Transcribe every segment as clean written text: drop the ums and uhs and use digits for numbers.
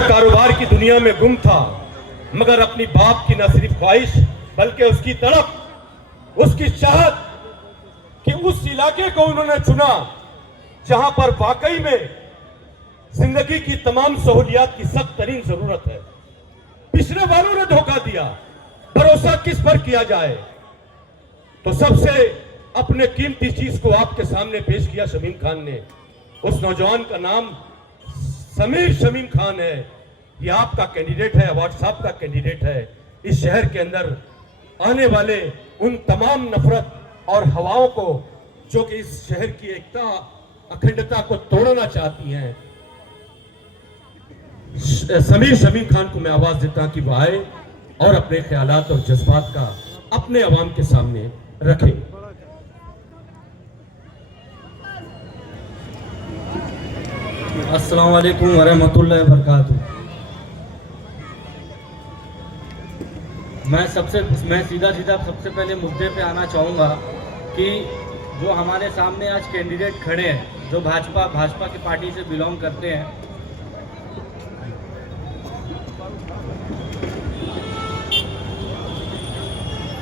कारोबार की दुनिया में गुम था, मगर अपनी बाप की न सिर्फ ख्वाहिश बल्कि उसकी तड़प, उसकी चाहत कि उस इलाके को उन्होंने चुना जहां पर वाकई में जिंदगी की तमाम सहूलियात की सख्त तरीन जरूरत है। पिछले वालों ने धोखा दिया, भरोसा किस पर किया जाए? तो सबसे अपने कीमती चीज को आपके सामने पेश किया शमीम खान ने। उस नौजवान का नाम समीर शमीम खान है। ये आपका कैंडिडेट है, अवार्ड साहब का कैंडिडेट है। इस शहर के अंदर आने वाले उन तमाम नफरत और हवाओं को जो कि इस शहर की एकता अखंडता को तोड़ना चाहती हैं, समीर शमीम खान को मैं आवाज देता कि वो आए और अपने ख्यालात और जज्बात का अपने अवाम के सामने रखे। अस्सलाम वालेकुम वरहमतुल्लाहि वबरकातुहू। मैं सीधा सबसे पहले मुद्दे पे आना चाहूँगा कि जो हमारे सामने आज कैंडिडेट खड़े हैं, जो भाजपा की पार्टी से बिलोंग करते हैं,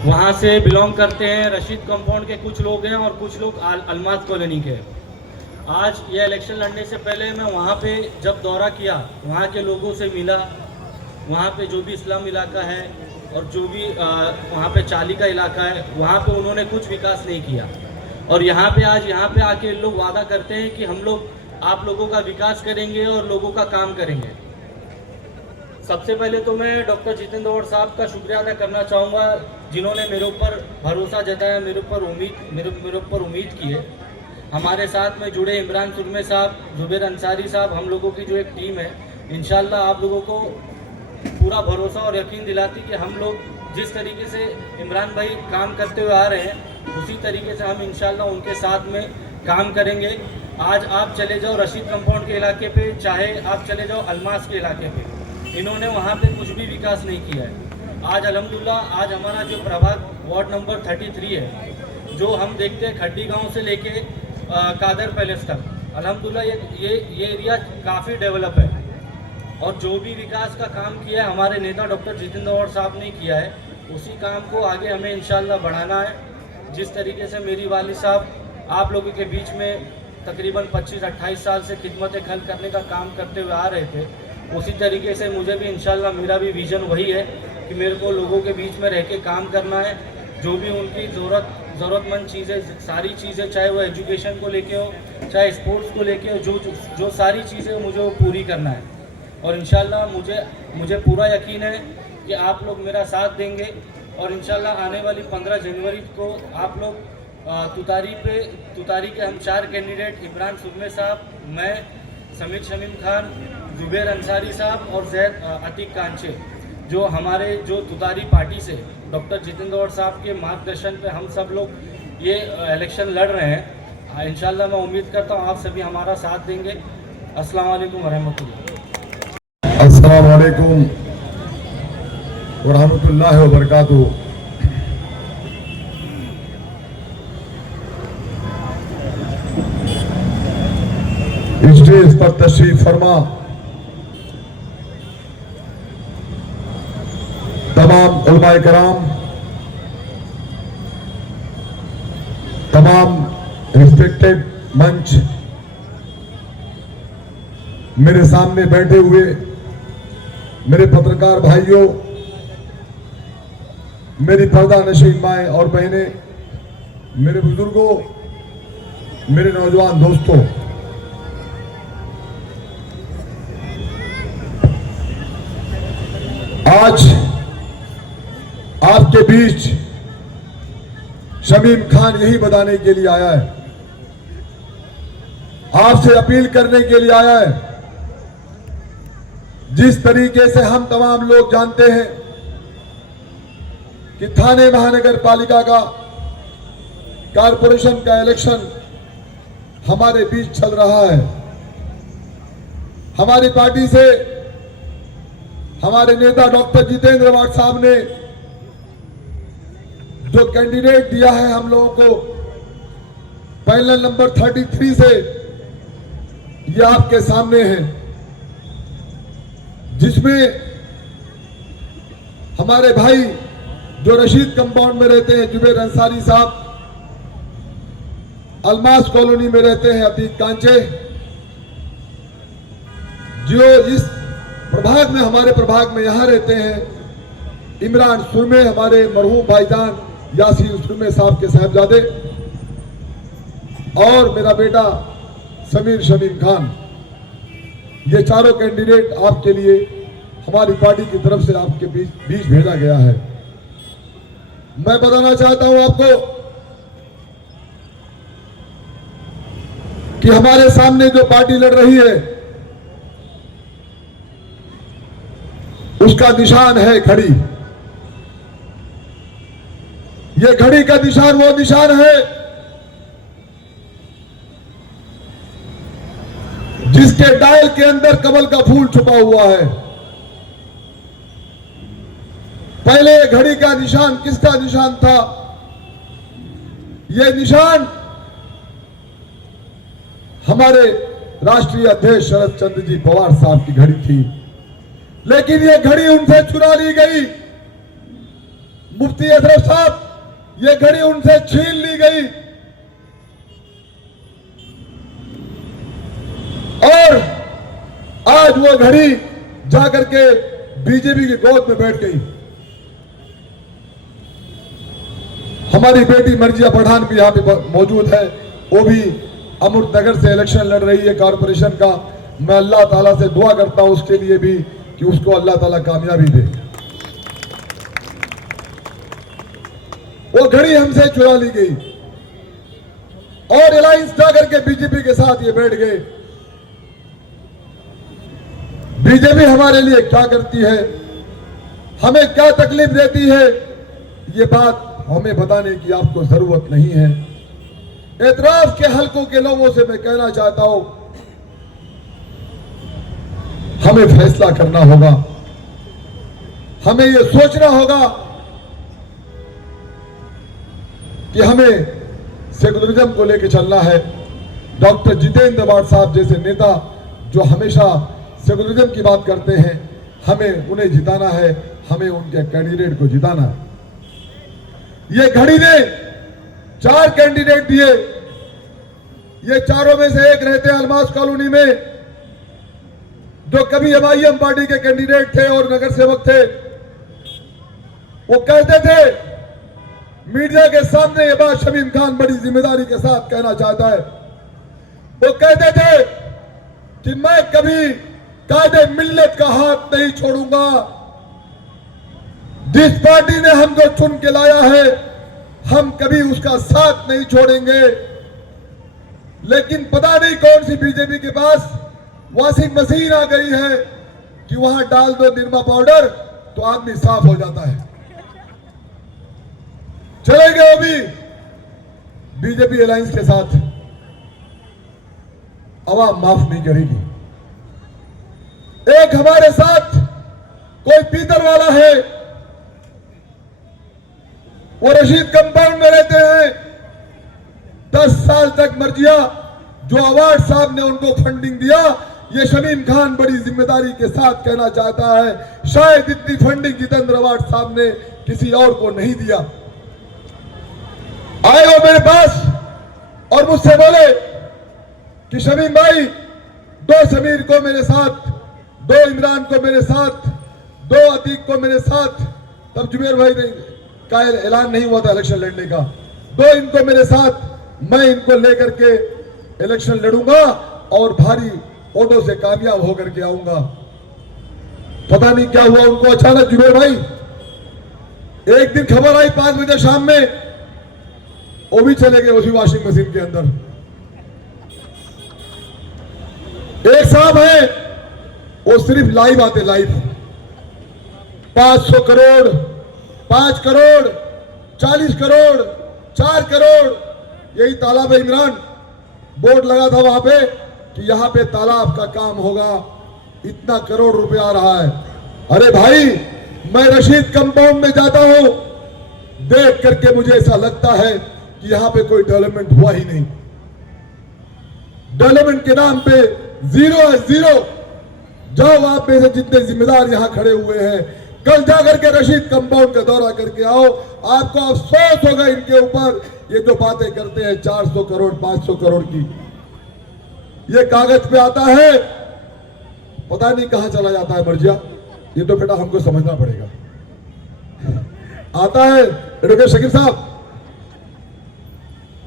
वहाँ से बिलोंग करते हैं। रशीद कंपाउंड के कुछ लोग हैं और कुछ लोग अलमाज कॉलोनी के। आज ये इलेक्शन लड़ने से पहले मैं वहाँ पे जब दौरा किया, वहाँ के लोगों से मिला। वहाँ पे जो भी इस्लाम इलाका है और जो भी वहाँ पे चाली का इलाका है, वहाँ पे उन्होंने कुछ विकास नहीं किया। और यहाँ पे आके लोग वादा करते हैं कि हम लोग आप लोगों का विकास करेंगे और लोगों का काम करेंगे। सबसे पहले तो मैं डॉक्टर जितेंद्र अवार्ड साहब का शुक्रिया अदा करना चाहूँगा, जिन्होंने मेरे ऊपर भरोसा जताया, मेरे ऊपर उम्मीद की है। हमारे साथ में जुड़े इमरान सुरमे साहब, जुबैर अंसारी साहब, हम लोगों की जो एक टीम है, इंशाल्लाह आप लोगों को पूरा भरोसा और यकीन दिलाती कि हम लोग जिस तरीके से इमरान भाई काम करते हुए आ रहे हैं, उसी तरीके से हम इंशाल्लाह उनके साथ में काम करेंगे। आज आप चले जाओ रशीद कंपाउंड के इलाके पे, चाहे आप चले जाओ अलमास के इलाके पे, इन्होंने वहाँ पे कुछ भी विकास नहीं किया है। आज अल्हम्दुलिल्लाह आज हमारा जो प्रभाग वार्ड नंबर 33 है, जो हम देखते हैं खड्डी गाँव से लेके कादर पैलेस तक, अल्हम्दुलिल्लाह ये एरिया काफ़ी डेवलप है। और जो भी विकास का काम किया है हमारे नेता डॉक्टर जितेंद्र अवार्ड साहब ने किया है, उसी काम को आगे हमें इंशाल्लाह बढ़ाना है। जिस तरीके से मेरी वालिद साहब आप लोगों के बीच में तकरीबन 25-28 साल से खिदमत खल करने का काम करते हुए आ रहे थे, उसी तरीके से मुझे भी इंशाल्लाह मेरा भी विज़न वही है कि मेरे को लोगों के बीच में रह के काम करना है। जो भी उनकी ज़रूरतमंद चीज़ें, सारी चीज़ें, चाहे वो एजुकेशन को लेके हो, चाहे स्पोर्ट्स को लेके हो, जो सारी चीज़ें मुझे वो पूरी करना है। और इंशाल्लाह मुझे पूरा यकीन है कि आप लोग मेरा साथ देंगे। और इंशाल्लाह आने वाली 15 जनवरी को आप लोग तुतारी के हम 4 कैंडिडेट, इमरान सुरमे साहब, मैं, समीर शमीम खान, जुबैर अंसारी साहब और जैद अतीक कांचे, जो तुतारी पार्टी से डॉक्टर जितेंद्र अवार्ड साहब के मार्गदर्शन पे हम सब लोग ये इलेक्शन लड़ रहे हैं। इंशाल्लाह मैं उम्मीद करता हूँ आप सभी हमारा साथ देंगे। अस्सलाम वालेकुम वरहमतुल्लाह। अस्सलाम वालेकुम वरहमतुल्लाहि वबरकातुहू। स्टेज पर तशरीफ फरमा तमाम उलमाए कराम, तमाम रिस्पेक्टेड मंच, मेरे सामने बैठे हुए मेरे पत्रकार भाइयों, मेरी पर्दा नशीन माएं और बहनें, मेरे बुजुर्गों, मेरे नौजवान दोस्तों, आज आपके बीच शमीम खान यही बताने के लिए आया है, आपसे अपील करने के लिए आया है। जिस तरीके से हम तमाम लोग जानते हैं कि थाने महानगर पालिका का, कारपोरेशन का इलेक्शन हमारे बीच चल रहा है। हमारी पार्टी से हमारे नेता डॉक्टर जितेंद्र अवार्ड साहब ने जो कैंडिडेट दिया है हम लोगों को पैनल नंबर 33 से, ये आपके सामने है। जिसमें हमारे भाई जो रशीद कंपाउंड में रहते हैं जुबैर अंसारी साहब, अलमास कॉलोनी में रहते हैं अतीक कांचे, जो इस प्रभाग में हमारे प्रभाग में यहां रहते हैं, इमरान सुरमे, हमारे मरहूम भाईजान यासीन सुरमे साहब के साहबजादे, और मेरा बेटा समीर शमीम खान। ये चारों कैंडिडेट आपके लिए हमारी पार्टी की तरफ से आपके बीच भेजा गया है। मैं बताना चाहता हूं आपको कि हमारे सामने जो पार्टी लड़ रही है उसका निशान है घड़ी। ये घड़ी का निशान वो निशान है जिसके डायल के अंदर कमल का फूल छुपा हुआ है। पहले घड़ी का निशान किसका निशान था? यह निशान हमारे राष्ट्रीय अध्यक्ष शरद चंद्र जी पवार साहब की घड़ी थी, लेकिन यह घड़ी उनसे चुरा ली गई। मुफ्ती अशरफ साहब, यह घड़ी उनसे छीन ली गई और आज वो घड़ी जाकर के बीजेपी की गोद में बैठ गई। हमारी बेटी मर्जिया पठान भी यहां पे मौजूद है, वो भी अमृतनगर से इलेक्शन लड़ रही है कॉर्पोरेशन का। मैं अल्लाह ताला से दुआ करता हूं उसके लिए भी कि उसको अल्लाह ताला कामयाबी दे। वो घड़ी हमसे चुरा ली गई और अलायंस जाकर के बीजेपी के साथ ये बैठ गए। बीजेपी हमारे लिए क्या करती है, हमें क्या तकलीफ देती है, ये बात हमें बताने की आपको जरूरत नहीं है। एतराफ के हलकों के लोगों से मैं कहना चाहता हूं, हमें फैसला करना होगा, हमें यह सोचना होगा कि हमें सेकुलरिज्म को लेकर चलना है। डॉक्टर जितेंद्र अवार्ड साहब जैसे नेता जो हमेशा सेकुलरिज्म की बात करते हैं, हमें उन्हें जिताना है, हमें उनके कैंडिडेट को जिताना है। ये घड़ी ने 4 कैंडिडेट दिए, ये चारों में से एक रहते हैं अलमास कॉलोनी में, जो कभी एमआईएम पार्टी के कैंडिडेट थे और नगर सेवक थे। वो कहते थे, मीडिया के सामने ये बात शमीम खान बड़ी जिम्मेदारी के साथ कहना चाहता है, वो कहते थे कि मैं कभी कायदे मिल्लत का हाथ नहीं छोड़ूंगा। जिस पार्टी ने हमको चुन के लाया है हम कभी उसका साथ नहीं छोड़ेंगे। लेकिन पता नहीं कौन सी बीजेपी के पास वॉशिंग मशीन आ गई है कि वहां डाल दो निरमा पाउडर तो आदमी साफ हो जाता है। चले गए अभी बीजेपी अलायंस के साथ, अवाम माफ नहीं करेगी। एक हमारे साथ कोई पीतर वाला है, वो रशीद कंपाउंड में रहते हैं। 10 साल तक मर्जिया जो अवार्ड साहब ने उनको फंडिंग दिया, ये शमीम खान बड़ी जिम्मेदारी के साथ कहना चाहता है, शायद इतनी फंडिंग जितेंद्र अवार्ड साहब ने किसी और को नहीं दिया। आए हो मेरे पास और मुझसे बोले कि शमीम भाई, 2 समीर को मेरे साथ, 2 इमरान को मेरे साथ, 2 अतीक को मेरे साथ, तब जुबैर भाई का ऐलान नहीं हुआ था इलेक्शन लड़ने का, 2 इनको मेरे साथ, मैं इनको लेकर के इलेक्शन लड़ूंगा और भारी वोटों से कामयाब होकर के आऊंगा। पता नहीं क्या हुआ उनको, अचानक जुबैर भाई एक दिन खबर आई 5 बजे शाम में, वो भी चले गए उसी वॉशिंग मशीन के अंदर। एक साहब है वो सिर्फ लाइव आते, लाइव 500 करोड़, 5 करोड़, 40 करोड़, 4 करोड़, यही तालाब है इमरान, बोर्ड लगा था वहां पे कि यहां पे तालाब का काम होगा, इतना करोड़ रुपए आ रहा है। अरे भाई, मैं रशीद कंपाउंड में जाता हूं, देख करके मुझे ऐसा लगता है कि यहां पे कोई डेवलपमेंट हुआ ही नहीं। डेवलपमेंट के नाम पे जीरो है, जीरो। जाओ आप में से जितने जिम्मेदार यहाँ खड़े हुए हैं, कल जाकर के रशीद कंपाउंड का दौरा करके आओ। आपको अफसोस होगा इनके ऊपर, ये जो बातें करते हैं 400 करोड़ 500 करोड़ की, ये कागज पे आता है, पता नहीं कहां चला जाता है मर्जिया। ये तो बेटा हमको समझना पड़ेगा। आता है एडवोकेट शकील साहब,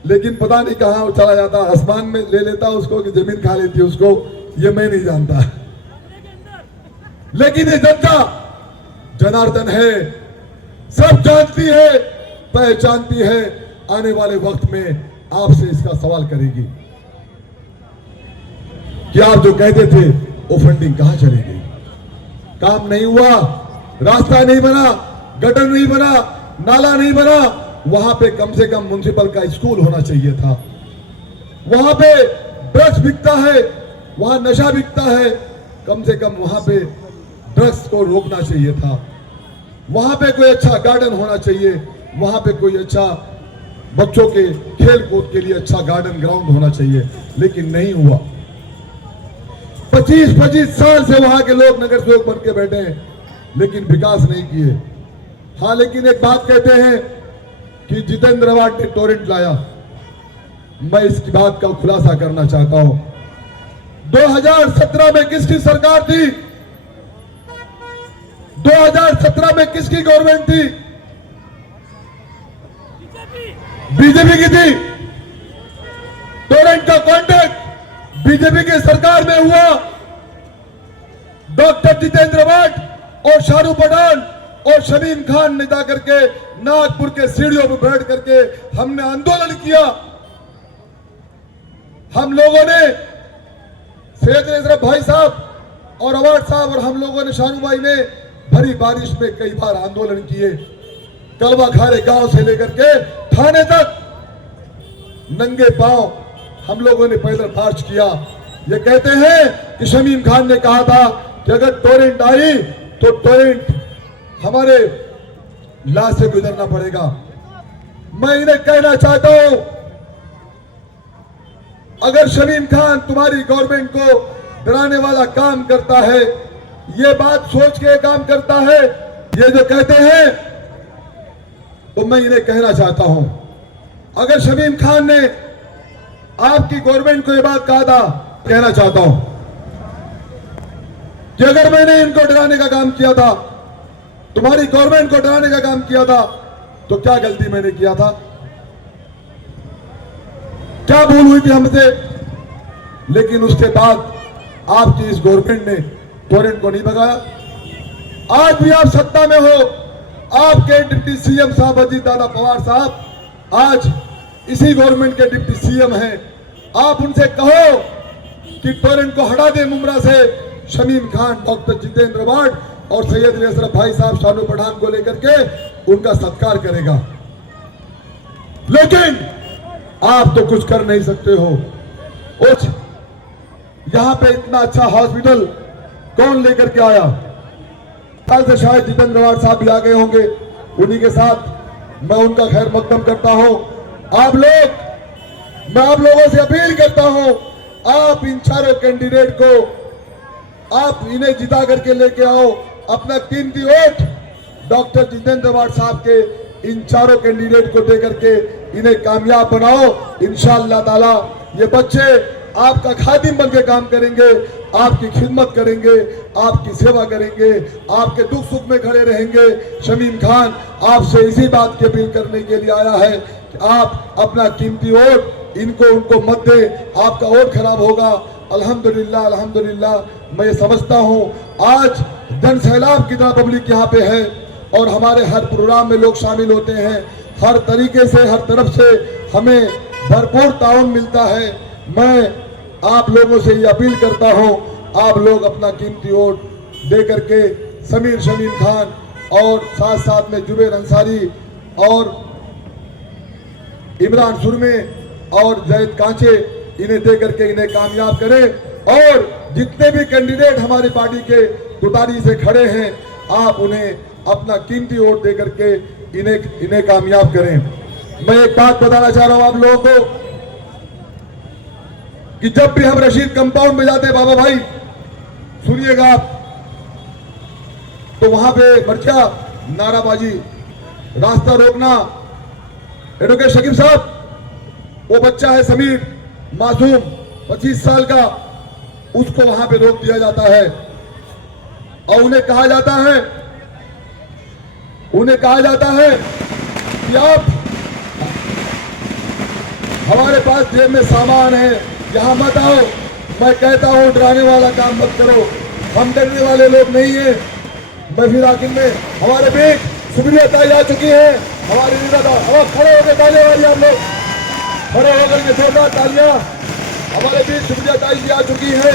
लेकिन पता नहीं कहां चला जाता, आसमान में ले लेता उसको कि जमीन खा लेती है उसको, ये मैं नहीं जानता। लेकिन ये जनता जनार्दन है, सब जानती है, पहचानती है, आने वाले वक्त में आपसे इसका सवाल करेगी कि आप जो कहते थे वो फंडिंग कहां चली गई, काम नहीं हुआ, रास्ता नहीं बना, गटर नहीं बना, नाला नहीं बना, वहां पे कम से कम म्युनिसिपल का स्कूल होना चाहिए था। वहां पे ड्रग्स बिकता है, वहां नशा बिकता है, कम से कम वहां पे ड्रग्स को रोकना चाहिए था। वहां पे कोई अच्छा गार्डन होना चाहिए, वहां पे कोई अच्छा बच्चों के खेल कूद के लिए अच्छा गार्डन ग्राउंड होना चाहिए, लेकिन नहीं हुआ। 25-25 साल से वहां के लोग नगर सेवक बन के बैठे हैं, लेकिन विकास नहीं किए। हाँ, लेकिन एक बात कहते हैं कि जितेंद्र अवार्ड ने टोरेंट लाया, मैं इसकी बात का खुलासा करना चाहता हूं। 2017 में किसकी सरकार थी? 2017 में किसकी गवर्नमेंट थी? बीजेपी की थी। टोरेंट का कॉन्ट्रैक्ट बीजेपी की सरकार में हुआ। डॉक्टर जितेंद्र अवार्ड और शाहरुख पठान और शमीम खान ने जाकर के नागपुर के सीढ़ियों पर बैठ करके हमने आंदोलन किया। हम लोगों ने सैयद भाई साहब और अवार्ड साहब और हम लोगों ने शानू भाई ने भरी बारिश में कई बार आंदोलन किए। कलवा खारे गांव से लेकर के थाने तक नंगे पांव हम लोगों ने पैदल मार्च किया। ये कहते हैं कि शमीम खान ने कहा था कि अगर टोरेंट आई तो टोरेंट हमारे ला से गुजरना पड़ेगा। मैं इन्हें कहना चाहता हूं, अगर शमीम खान तुम्हारी गवर्नमेंट को डराने वाला काम करता है, ये बात सोच के काम करता है, ये जो कहते हैं, तो मैं इन्हें कहना चाहता हूं, अगर शमीम खान ने आपकी गवर्नमेंट को ये बात कहा था, कहना चाहता हूं कि अगर मैंने इनको डराने का काम किया था, तुम्हारी गवर्नमेंट को डराने का काम किया था, तो क्या गलती मैंने किया था? क्या भूल हुई थी हमसे? लेकिन उसके बाद आपकी इस गवर्नमेंट ने टोरेंट को नहीं भगाया। आज भी आप सत्ता में हो, आपके डिप्टी सीएम साहब अजीत दादा पवार साहब आज इसी गवर्नमेंट के डिप्टी सीएम हैं। आप उनसे कहो कि टोरेंट को हटा दे मुमरा से। शमीम खान, डॉक्टर जितेंद्र अवार्ड और सैयद अशरफ भाई साहब शानू पठान को लेकर के उनका सत्कार करेगा, लेकिन आप तो कुछ कर नहीं सकते हो। यहां पे इतना अच्छा हॉस्पिटल कौन लेकर के आया? कल से शायद जितेंद्र अवार्ड साहब भी आ गए होंगे, उन्हीं के साथ मैं उनका खैर मकदम करता हूं। मैं आप लोगों से अपील करता हूं, आप इन चारों कैंडिडेट को आप इन्हें जिता करके लेके आओ। अपना कीमती वोट डॉक्टर जितेंद्र अवार्ड साहब के इन चारों कैंडिडेट को देकर के इन्हें कामयाब बनाओ। इंशाअल्लाह ताला ये बच्चे आपका खादिम बन के काम करेंगे, आपकी खिदमत करेंगे, आपकी सेवा करेंगे, आपके दुख सुख में खड़े रहेंगे। शमीम खान आपसे इसी बात की अपील करने के लिए आया है कि आप अपना कीमती वोट उनको मत दे, आपका वोट खराब होगा। अल्हम्दुलिल्लाह अल्हम्दुलिल्लाह, मैं ये समझता हूँ आज जन सैलाब की तरह पब्लिक यहाँ पे है और हमारे हर प्रोग्राम में लोग शामिल होते हैं। हर तरीके से, हर तरफ से हमें भरपूर ताउन मिलता है। मैं आप लोगों से ये अपील करता हूँ, आप लोग अपना कीमती वोट दे करके शमीम खान और साथ साथ में जुबेर अंसारी और इमरान सुरमे और जैद कांचे, इन्हें दे करके इन्हें कामयाब करें। और जितने भी कैंडिडेट हमारी पार्टी के तुतारी से खड़े हैं, आप उन्हें अपना कीमती वोट दे करके इन्हें कामयाब करें। मैं एक बात बताना चाह रहा हूं आप लोगों को कि जब भी हम रशीद कंपाउंड में जाते हैं बाबा भाई, सुनिएगा आप। तो वहां पे पर्चा, नाराबाजी, रास्ता रोकना। एडवोकेट शकीब साहब, वो बच्चा है समीर, मासूम 25 साल का, उसको वहां पे रोक दिया जाता है और उन्हें कहा जाता है कि आप, हमारे पास जेब में सामान है, यहां मत आओ। मैं कहता हूं डराने वाला काम मत करो, हम डरने वाले लोग नहीं है। मैं फिर आखिर में हमारे बीच सुप्रिया ताई आ चुकी है, हमारे खड़े होकर तालियां वाली, आप लोग खड़े होकर के जोरदार तालियां। हमारे बीच सुप्रिया ताई जी आ चुकी है।